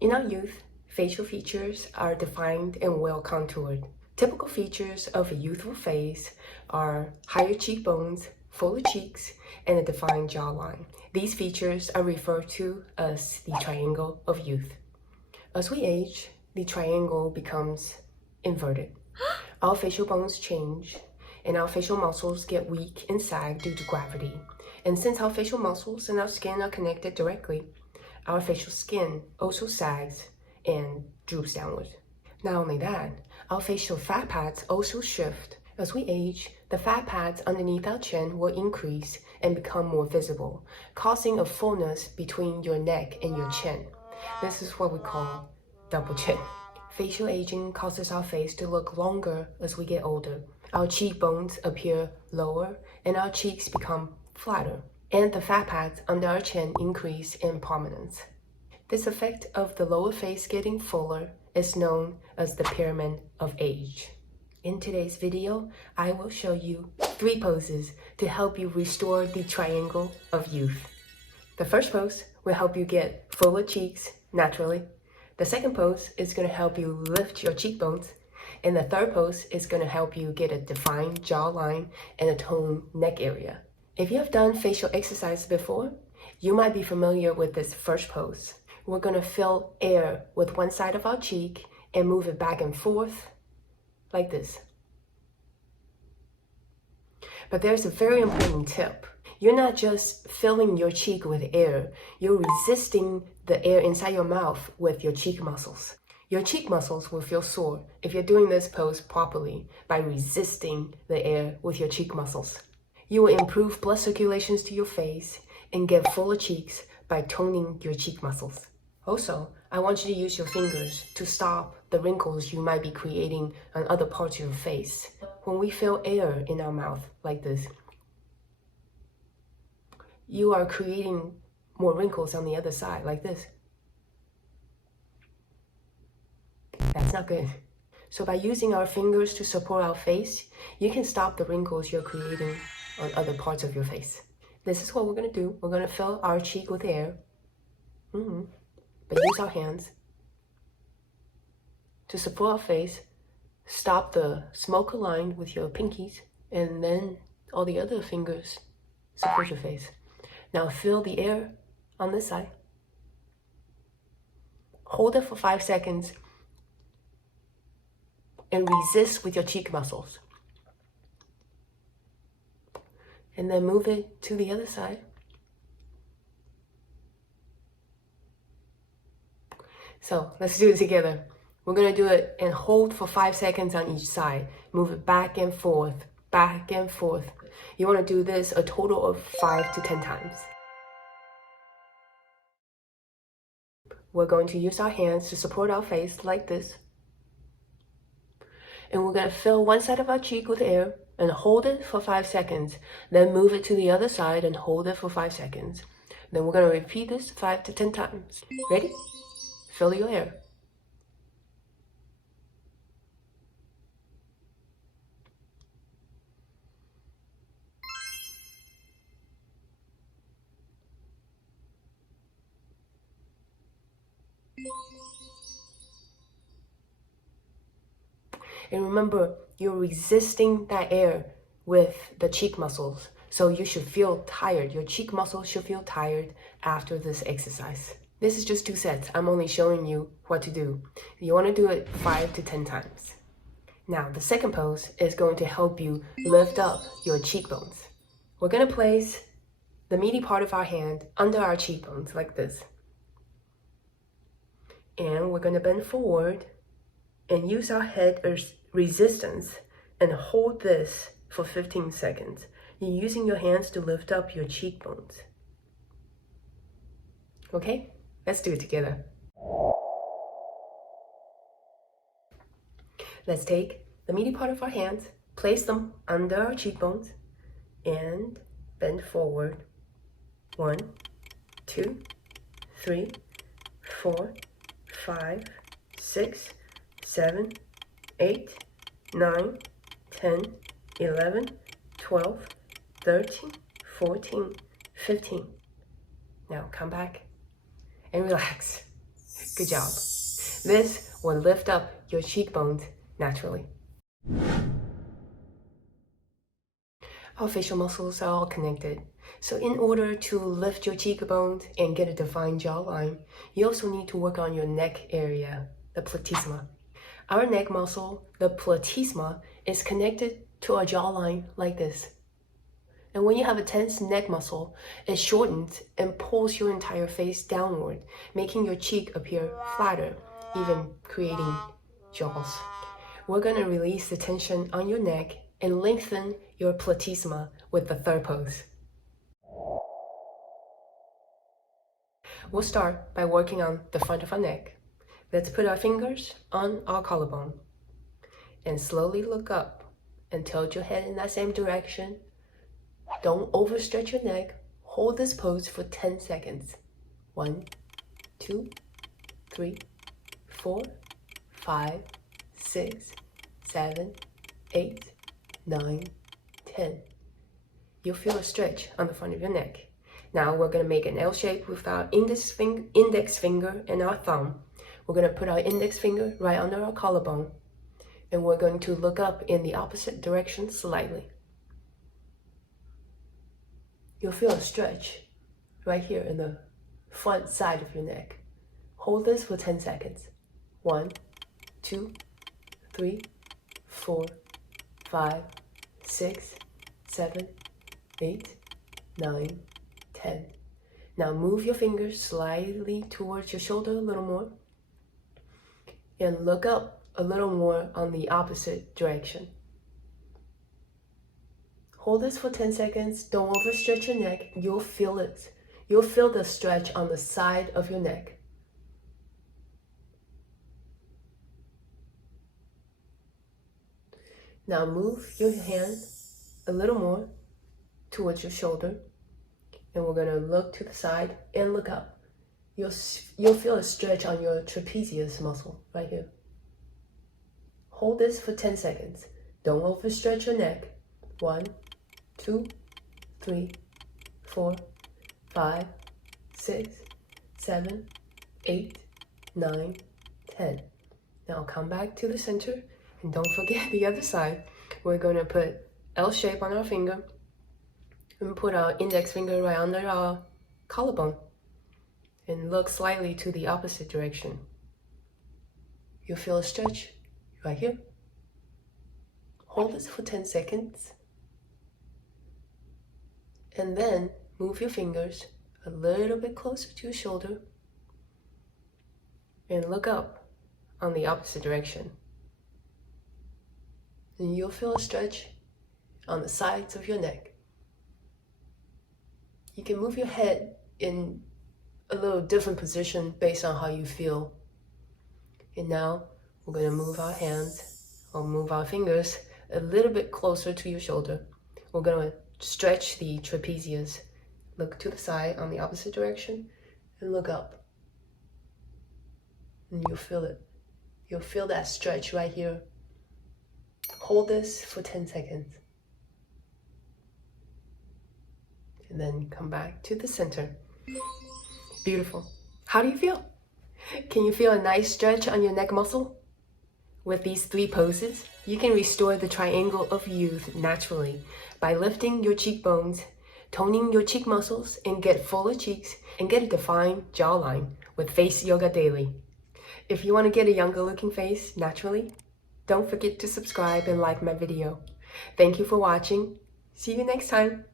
In our youth, facial features are defined and well contoured. Typical features of a youthful face are higher cheekbones, fuller cheeks, and a defined jawline. These features are referred to as the triangle of youth. As we age, the triangle becomes inverted. Our facial bones change, and our facial muscles get weak and sag due to gravity. And since our facial muscles and our skin are connected directly, our facial skin also sags and droops downward. Not only that, our facial fat pads also shift. As we age, the fat pads underneath our chin will increase and become more visible, causing a fullness between your neck and your chin. This is what we call double chin. Facial aging causes our face to look longer as we get older. Our cheekbones appear lower and our cheeks become flatter, and the fat pads under our chin increase in prominence. This effect of the lower face getting fuller is known as the pyramid of age. In today's video, I will show you 3 poses to help you restore the triangle of youth. The first pose will help you get fuller cheeks naturally. The second pose is going to help you lift your cheekbones. And the third pose is going to help you get a defined jawline and a toned neck area. If you have done facial exercise before, you might be familiar with this first pose. We're going to fill air with one side of our cheek and move it back and forth like this. But there's a very important tip. You're not just filling your cheek with air, you're resisting the air inside your mouth with your cheek muscles. Your cheek muscles will feel sore if you're doing this pose properly by resisting the air with your cheek muscles. You will improve blood circulations to your face and get fuller cheeks by toning your cheek muscles. Also, I want you to use your fingers to stop the wrinkles you might be creating on other parts of your face. When we feel air in our mouth like this, you are creating more wrinkles on the other side like this. That's not good. So by using our fingers to support our face, you can stop the wrinkles you're creating on other parts of your face. This is what we're going to do. We're going to fill our cheek with air. But use our hands to support our face. Stop the smoke line with your pinkies, and then all the other fingers support your face. Now fill the air on this side. Hold it for 5 seconds and resist with your cheek muscles. And then move it to the other side. So let's do it together. We're going to do it and hold for 5 seconds on each side. Move it back and forth, back and forth. You want to do this a total of 5 to 10 times. We're going to use our hands to support our face like this. And we're going to fill one side of our cheek with air and hold it for 5 seconds. Then move it to the other side and hold it for 5 seconds. Then we're going to repeat this 5 to 10 times. Ready? Fill your air. And remember, you're resisting that air with the cheek muscles. So you should feel tired. Your cheek muscles should feel tired after this exercise. This is just 2 sets. I'm only showing you what to do. You want to do it 5 to 10 times. Now, the second pose is going to help you lift up your cheekbones. We're going to place the meaty part of our hand under our cheekbones like this. And we're going to bend forward and use our head as resistance and hold this for 15 seconds. You're using your hands to lift up your cheekbones. Okay, let's do it together. Let's take the meaty part of our hands, place them under our cheekbones, and bend forward. 1, 2, 3, 4, 5, 6, 7, 8, 9, 10, 11, 12, 13, 14, 15. Now come back and relax. Good job. This will lift up your cheekbones naturally. Our facial muscles are all connected. So in order to lift your cheekbones and get a defined jawline, you also need to work on your neck area, the platysma. Our neck muscle, the platysma, is connected to our jawline like this. And when you have a tense neck muscle, it shortens and pulls your entire face downward, making your cheek appear flatter, even creating jaws. We're going to release the tension on your neck and lengthen your platysma with the third pose. We'll start by working on the front of our neck. Let's put our fingers on our collarbone and slowly look up and tilt your head in that same direction. Don't overstretch your neck. Hold this pose for 10 seconds. 1, 2, 3, 4, 5, 6, 7, 8, 9, 10. You'll feel a stretch on the front of your neck. Now we're going to make an L shape with our index finger and our thumb. We're going to put our index finger right under our collarbone, and we're going to look up in the opposite direction slightly. You'll feel a stretch right here in the front side of your neck. Hold this for 10 seconds. 1, 2, 3, 4, 5, 6, 7, 8, 9, 10. Now move your fingers slightly towards your shoulder a little more and look up a little more on the opposite direction. Hold this for 10 seconds. Don't overstretch your neck. You'll feel it. You'll feel the stretch on the side of your neck. Now move your hand a little more towards your shoulder, and we're going to look to the side and look up. You'll feel a stretch on your trapezius muscle right here. Hold this for 10 seconds. Don't overstretch your neck. 1, 2, 3, 4, 5, 6, 7, 8, 9, 10. Now come back to the center and don't forget the other side. We're going to put L shape on our finger and put our index finger right under our collarbone and look slightly to the opposite direction. You'll feel a stretch right here. Hold this for 10 seconds. And then move your fingers a little bit closer to your shoulder and look up on the opposite direction. And you'll feel a stretch on the sides of your neck. You can move your head in a little different position based on how you feel. And now we're going to move our hands or move our fingers a little bit closer to your shoulder. We're going to stretch the trapezius. Look to the side on the opposite direction and look up. And you'll feel it. You'll feel that stretch right here. Hold this for 10 seconds. And then come back to the center. Beautiful. How do you feel? Can you feel a nice stretch on your neck muscle? With these 3 poses, you can restore the triangle of youth naturally by lifting your cheekbones, toning your cheek muscles, and get fuller cheeks and get a defined jawline with Face Yoga Daily. If you want to get a younger looking face naturally, don't forget to subscribe and like my video. Thank you for watching. See you next time.